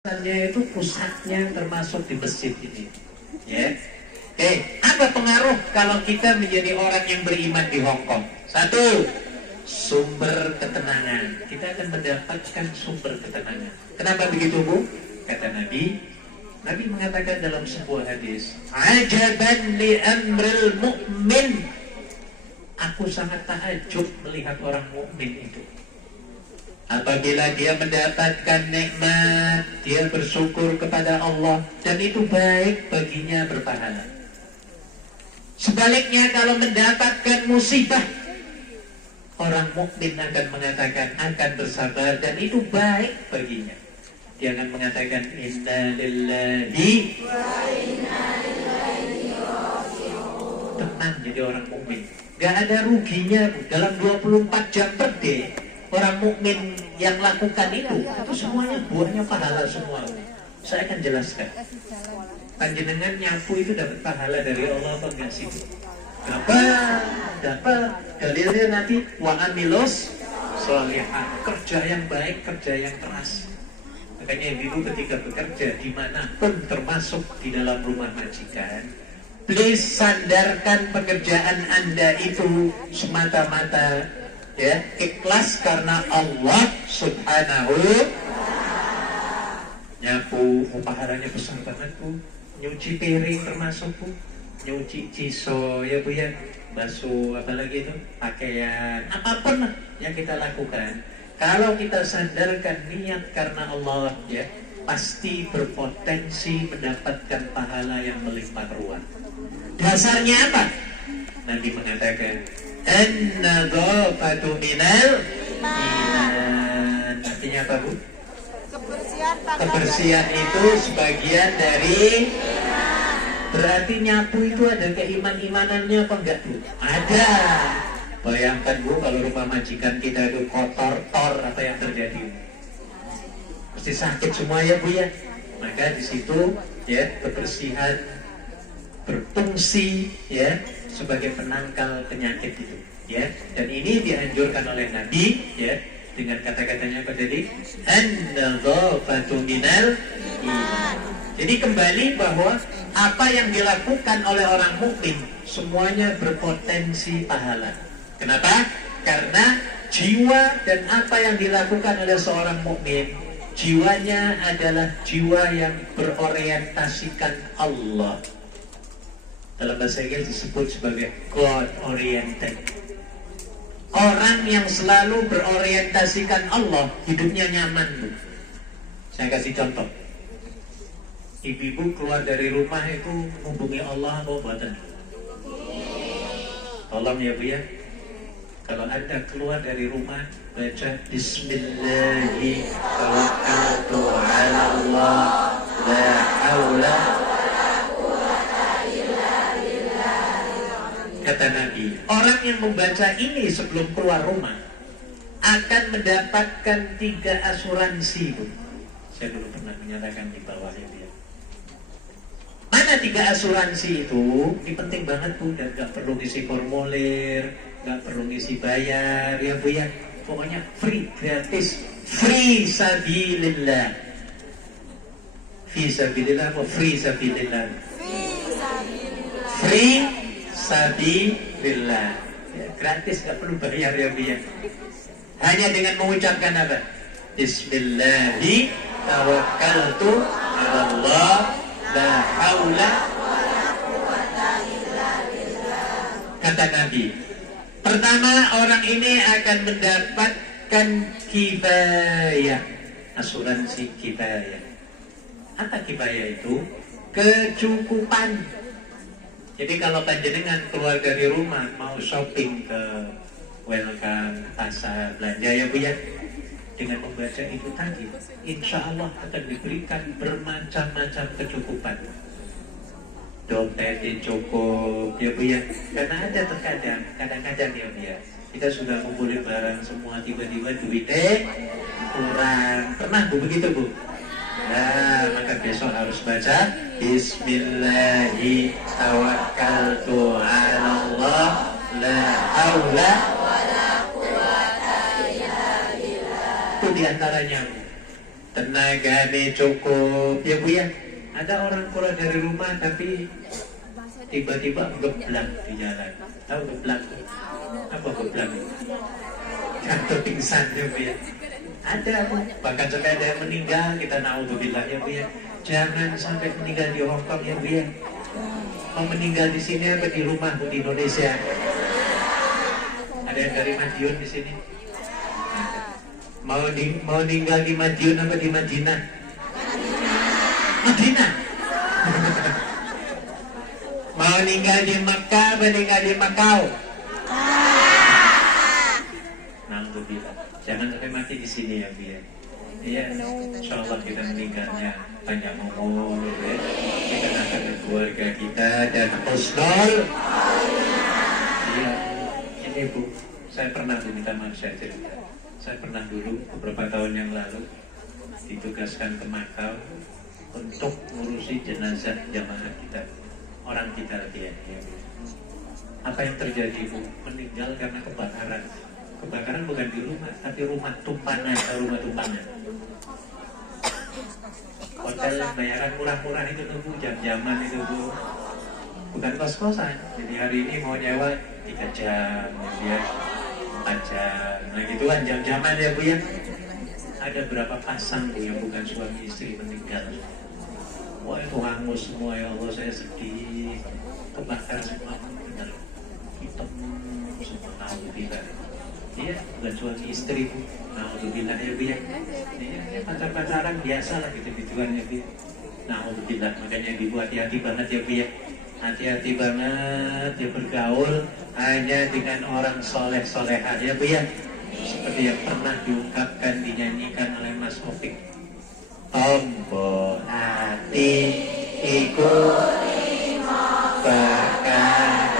Itu pusatnya termasuk di masjid ini, ya. Apa pengaruh kalau kita menjadi orang yang beriman di Hong Kong? Satu, sumber ketenangan. Kita akan mendapatkan sumber ketenangan. Kenapa begitu, Bu? Kata Nabi mengatakan dalam sebuah hadis, ajaban li amril mu'min. Aku sangat takjub melihat orang mukmin itu. Apabila dia mendapatkan nikmat, dia bersyukur kepada Allah, dan itu baik baginya berpahala. Sebaliknya kalau mendapatkan musibah, orang mukmin akan mengatakan akan bersabar, dan itu baik baginya. Dia akan mengatakan inna lillahi wa inna ilaihi raji'un. Tenang jadi orang mukmin. Gak ada ruginya dalam 24 jam per day. Orang mukmin yang lakukan itu semuanya buahnya pahala semua. Saya akan jelaskan. Panjenengan nyapu itu dapat pahala dari Allah atau enggak sih? Dapat. Dalilnya nanti wa amilus sholihat. Kerja yang baik, kerja yang keras. Makanya ibu ketika bekerja dimanapun termasuk di dalam rumah majikan, please sandarkan pekerjaan Anda itu semata-mata ikhlas karena Allah Subhanahu. Nyapu, pahalanya besar banget, Bu. Nyuci piring termasuk, Bu. Nyuci ciso, ya Bu ya. Basuh, apalagi itu, pakaian, apapun yang kita lakukan. Kalau kita sandarkan niat karena Allah, ya, pasti berpotensi mendapatkan pahala yang melimpah ruah. Dasarnya apa? Nabi mengatakan, an-nadhafatu minal iman. Artinya apa, Bu? Kebersihan itu sebagian dari iman. Berarti nyapu itu ada keiman-imanannya apa enggak, Bu? Ada. Bayangkan, Bu, kalau rumah majikan kita itu kotor, apa yang terjadi? Pasti sakit semua ya, Bu ya. Maka di situ ya kebersihan berfungsi ya sebagai penangkal penyakit itu, ya. Dan ini dianjurkan oleh Nabi, ya, dengan kata-katanya apa tadi? An-nadhafatu minal iman. Jadi kembali bahwa apa yang dilakukan oleh orang mukmin semuanya berpotensi pahala. Kenapa? Karena jiwa dan apa yang dilakukan oleh seorang mukmin, jiwanya adalah jiwa yang berorientasikan Allah. Dalam bahasa Inggris disebut sebagai God oriented. Orang yang selalu berorientasikan Allah, hidupnya nyaman, Bu. Saya kasih contoh. Ibu-ibu keluar dari rumah itu menghubungi Allah atau buatan? Tolong ya, Bu ya. Kalau Anda keluar dari rumah, baca Bismillahirrahmanirrahim, tawakkaltu 'ala Allah, la haula. Kata Nabi, orang yang membaca ini sebelum keluar rumah akan mendapatkan 3 asuransi, Bu. Saya dulu pernah menyatakan di bawah ini. Mana 3 asuransi itu? Ini penting banget, Bu, dan gak perlu ngisi formulir, gak perlu ngisi bayar, ya Bu ya. Pokoknya free, gratis, free sabilillah. Free sabilillah apa free sabilillah? Free sabilillah, ya, gratis, gak perlu bayar ya Bu ya. Hanya dengan mengucapkan apa? Bismillahi tawakkaltu 'ala Allah, la haula. Kata Nabi, pertama orang ini akan mendapatkan kifayah, asuransi kifayah. Apa kifayah itu? Kecukupan. Jadi kalau panjenengan keluar dari rumah mau shopping ke welcome, ke pasar, belanja ya Bu ya, dengan membaca itu tadi, insya Allah akan diberikan bermacam-macam kecukupan. Dompetnya cukup ya Bu ya. Karena ada kadang-kadang ya Bu ya, kita sudah ngumpulin barang semua, tiba-tiba duitnya kurang. Pernah Bu begitu, Bu? Nah, maka besok harus baca Bismillahi tawakkaltu 'ala Allah, la haula wala quwwata illa billah. Itu diantaranya. tenaganya cukup, ya Bu ya. Ada orang keluar dari rumah tapi tiba-tiba geblak di jalan. Tahu geblak? Apa geblak? Jatuh pingsan ya Bu ya. Ada Bu, bahkan sampai ada yang meninggal, kita naudzubillah ya Bu ya. Jangan sampai meninggal di Hongkong ya Bu ya. Mau meninggal di sini apa di rumah Bu di Indonesia? Ada yang dari Madiun di sini? Mau tinggal di Madiun apa di Madinah? Madinah. Mau tinggal di Makkah apa tinggal di Makau? Alhamdulillah. Jangan sampai mati di sini ya Bu ya. Iya, insya Allah kita meninggalnya panjang umur ya. Kita akan keluarga kita dan husnul. Iya, ini Bu, saya pernah minta maaf saya cerita. Saya pernah dulu beberapa tahun yang lalu ditugaskan ke Makau untuk ngurusi jenazah jamaah kita, orang kita ya. Apa yang terjadi Bu? Meninggal karena kebakaran. Kebakaran bukan di rumah, tapi rumah tumpangan atau rumah tumpangan. Hotel yang bayaran murah-murah itu tuh Bu, jam-jaman itu Bu, bukan kos-kosan. Jadi hari ini mau nyewa 3 jam, ya 4 jam. Nah gitu kan jam-jaman ya Bu ya. Ada berapa pasang Bu yang bukan suami istri meninggal. Wah itu hangus semua ya Allah, saya sedih. Kebakaran semua benar hitam semua, naudzubillah. Iya, bukan suami istri Bu. Naudzubillah ya Bu ya. Iya, pacar-pacaran biasa lah gitu-gituan ya Bu. Naudzubillah, makanya Ibu hati-hati banget ya Bu ya. Hati-hati banget ya bergaul hanya dengan orang soleh-solehah ya Bu ya. Seperti yang pernah diungkapkan, dinyanyikan oleh Mas Opik. Tombo hati ikut berkah,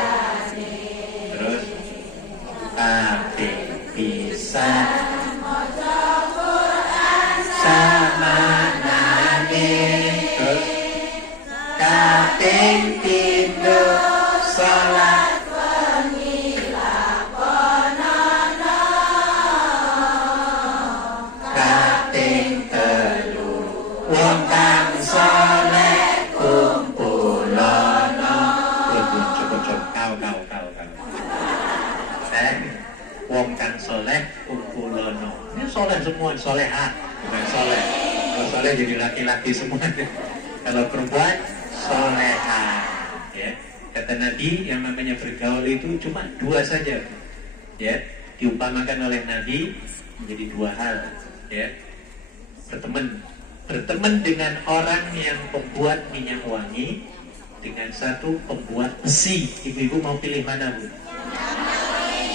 terus tapi bisa sama nani, terus kaping pindho salat wong kang saleh kumpulono. Cukup kau. Wong kang saleh kumpulono. Ini saleh semua, soleha, bukan saleh. Kalau saleh jadi laki-laki semua. Kalau perempuan soleha. Ya, kata Nabi yang namanya bergaul itu cuma 2 saja. Ya, diumpamakan oleh Nabi menjadi 2 hal. Ya, berteman dengan orang yang pembuat minyak wangi dengan satu pembuat besi. Ibu-ibu mau pilih mana Bu?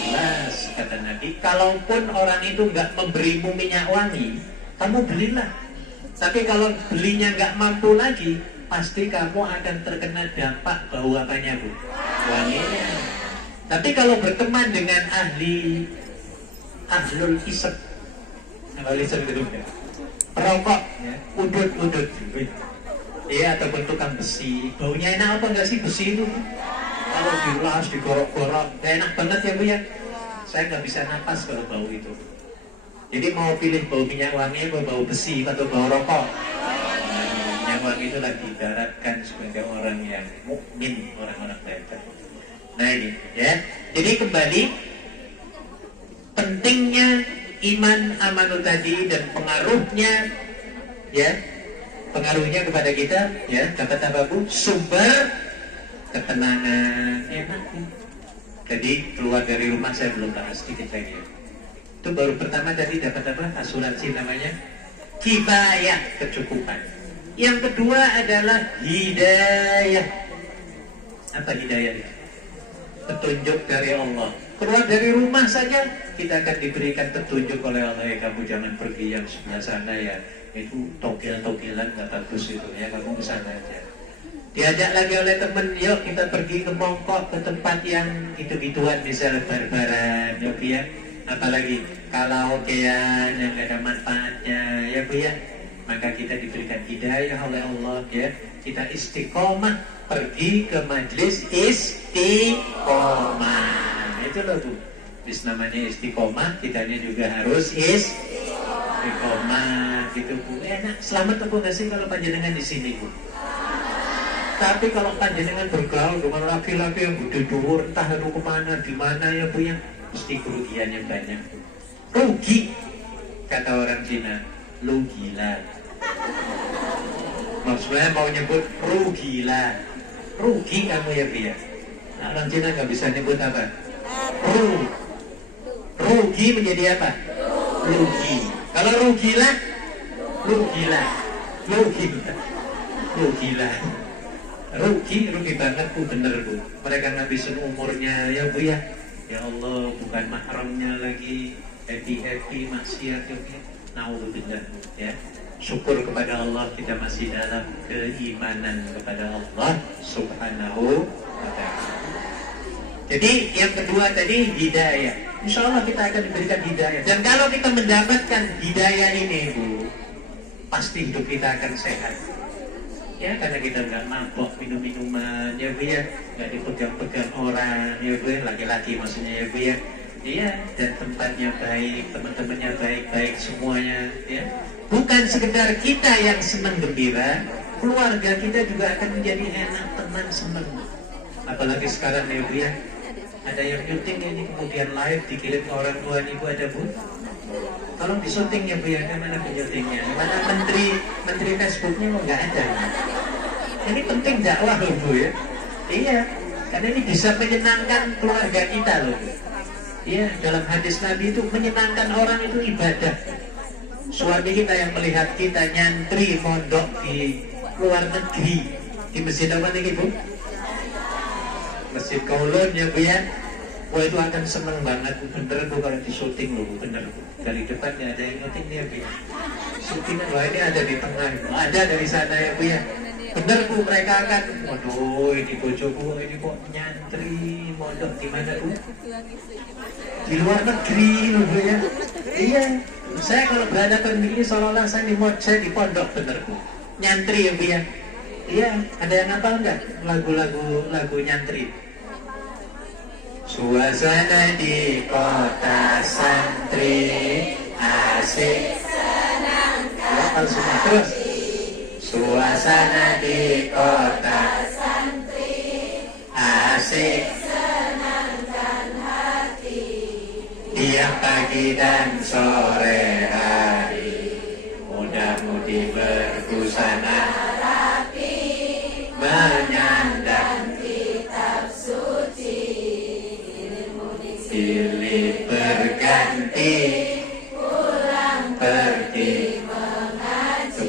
Jelas kata Nabi, kalaupun orang itu nggak memberimu minyak wangi, kamu belilah. Tapi kalau belinya nggak mampu lagi, pasti kamu akan terkena dampak bau apanya Bu? Wanginya. Tapi kalau berteman dengan ahlul isep, ahlul isep itu kan perokok, ya, udut, iya, ataupun tukang besi, baunya enak apa enggak sih besi itu? Kalau diulas, digorok-gorok, enak banget ya Bu ya. Saya nggak bisa napas kalau bau itu. Jadi mau pilih bau minyak wangi atau bau besi atau bau rokok? Minyak wangi itu lagi diibaratkan sebagai orang yang mukmin, orang-orang baik. Nah ini, ya. Jadi kembali pentingnya iman amanul tadi dan pengaruhnya, ya, pengaruhnya kepada kita, ya, dapat apa Bu? Sumber ketenangan, enak ya. Jadi keluar dari rumah saya belum bahas sedikit lagi. Itu baru pertama tadi dapat apa? Asuransi namanya kifayah, kecukupan. Yang kedua adalah hidayah. Apa hidayah? Petunjuk dari Allah. Keluar dari rumah saja kita akan diberikan petunjuk oleh Allah. Ya, kamu jangan pergi yang sebelah sana ya, itu togel-togelan nggak bagus itu ya, kamu ke sana aja. Diajak lagi oleh temen, yuk kita pergi ke Mongkok, ke tempat yang gitu-gituan, misalnya barbaran, ya Bu ya. Apalagi karaokean yang gak ada manfaatnya, ya Bu ya. Maka kita diberikan hidayah oleh Allah, ya. Kita istiqomah, pergi ke majlis istiqomah. Itu loh Bu, bis namanya istiqomah, kitanya juga harus istiqomah. gitu Bu. Enak, selamat apa nggak sih kalau panjenengan di sini Bu? Tapi kalau panjenengan bergaul dengan laki-laki yang gede dhuwur, entah lu kemana, di mana ya Bu ya, mesti kerugiannya banyak. Rugi, kata orang Cina, lu gila. Maksudnya mau nyebut rugilah, rugi kamu ya Bu ya. Nah, orang Cina nggak bisa nyebut apa? Rugi menjadi apa? Rugi. Kalau rugilah, rugilah, rugilah. Rugi banget Bu, bener Bu. Mereka ngabisin umurnya ya Bu ya. Ya Allah, bukan mahramnya lagi, happy maksiat ya Bu. Naudzubillah ya. Syukur kepada Allah kita masih dalam keimanan kepada Allah Subhanahu wa ta'ala. Jadi yang kedua tadi hidayah. Insya Allah kita akan diberikan hidayah. Dan kalau kita mendapatkan hidayah ini Bu, pasti hidup kita akan sehat. Ya karena kita nggak mabok minum-minuman ya Bu ya, nggak dipegang-pegang orang ya Bu ya, laki-laki maksudnya ya Bu ya. Iya, dan tempatnya baik, teman-temannya baik-baik semuanya ya. Bukan sekedar kita yang senang gembira, keluarga kita juga akan menjadi enak, tenang, senang. Apalagi sekarang ya Bu ya, ada yang syuting ini kemudian live dikirim ke orang tua ibu ada Bu. Tolong disyuting ya Bu ya, mana pensyutingnya? Mana menteri Facebooknya kok nggak ada? Ini penting dakwah loh Bu ya. Iya, karena ini bisa menyenangkan keluarga kita loh Bu. Iya, dalam hadis Nabi itu menyenangkan orang itu ibadah. Suami kita yang melihat kita nyantri mondok di luar negeri, di masjid apa nih Bu? Masjid Kaulon ya Bu ya. Wah itu akan seneng banget Bu, bener Bu kalau di syuting loh Bu, bener Bu. Dari depannya ada yang syuting ya Bu ya. Syutingan wah ini ada di tengah, ada dari sana ya Bu ya. Bener Bu, mereka akan, waduh ini bojoku ini kok nyantri mondok di mana Bu? Di luar negeri loh Bu ya. Iya, saya kalau berhadapan begini seolah-olah saya di pondok bener Bu. Nyantri ya Bu ya. Iya, ada yang hafal enggak lagu nyantri? Suasana di kota santri asik senang kan semua terus. Suasana di kota santri asik senangkan hati. Tiap pagi dan sore hari muda-mudi berbusana rapi menyandang kitab suci. Silih berganti pulang pergi mengaji.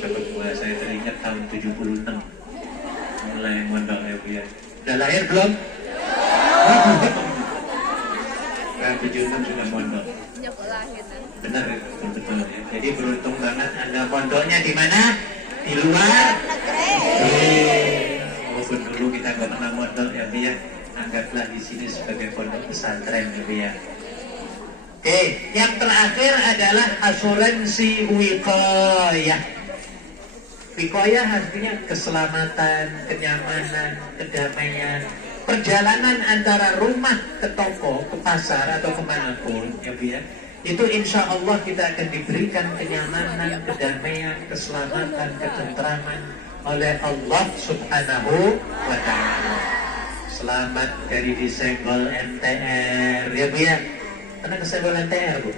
Cukup gua saya teringat tahun 76 mulai mondok ya Bu ya. Udah lahir belum? Kan 76 sudah mondok. Benar betul ya. Jadi beruntung banget Anda mondoknya di mana? Di luar negeri. Walaupun dulu kita nggak pernah mondok ya Bu ya. Anggaplah di sini sebagai pondok pesantren gitu ya. Oke, yang terakhir adalah asuransi wiqayah. Wiqayah artinya keselamatan, kenyamanan, kedamaian. Perjalanan antara rumah ke toko, ke pasar atau kemanapun ya Bu ya. Itu insya Allah kita akan diberikan kenyamanan, kedamaian, keselamatan, ketentraman oleh Allah Subhanahu wa ta'ala. Selamat dari disenggol MTR ya Bu ya. Pernah kesenggol MTR Bu?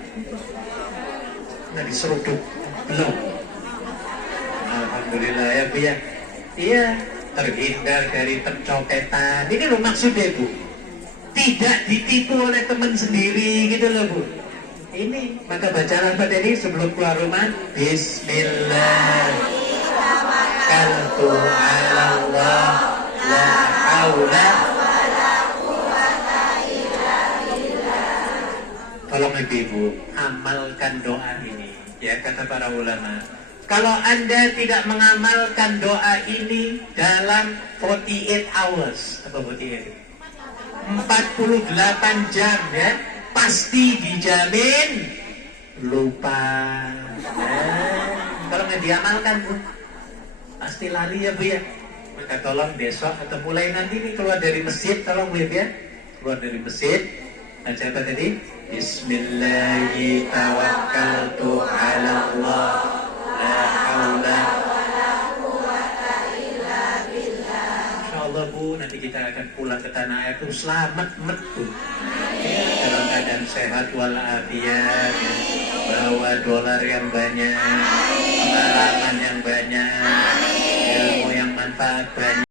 Pernah diseruduk? Belum? Alhamdulillah ya Bu ya. Iya, terhindar dari pencopetan. Ini loh maksudnya Bu, tidak ditipu oleh teman sendiri gitu loh Bu. Ini maka bacalah pada ini sebelum keluar rumah, Bismillah tawakkaltu 'ala Allah la haula. Tolong ibu amalkan doa ini ya, kata para ulama. Kalau Anda tidak mengamalkan doa ini dalam 48 hours, apa 48? 48 jam ya, pasti dijamin lupa. Kalau nggak diamalkan Bu, pasti lali ya Bu ya. Maka tolong besok atau mulai nanti nih keluar dari masjid, tolong Bu ya, keluar dari masjid. Baca apa tadi? Bismillahirrahmanirrahim. Tawakkaltu 'ala Allah La haula. Insya Allah Bu, nanti kita akan pulang ke tanah air tuh selamat Bu. Ya, dalam keadaan sehat walafiat, ya. Bawa dolar yang banyak, pengalaman yang banyak, ilmu yang manfaat banyak.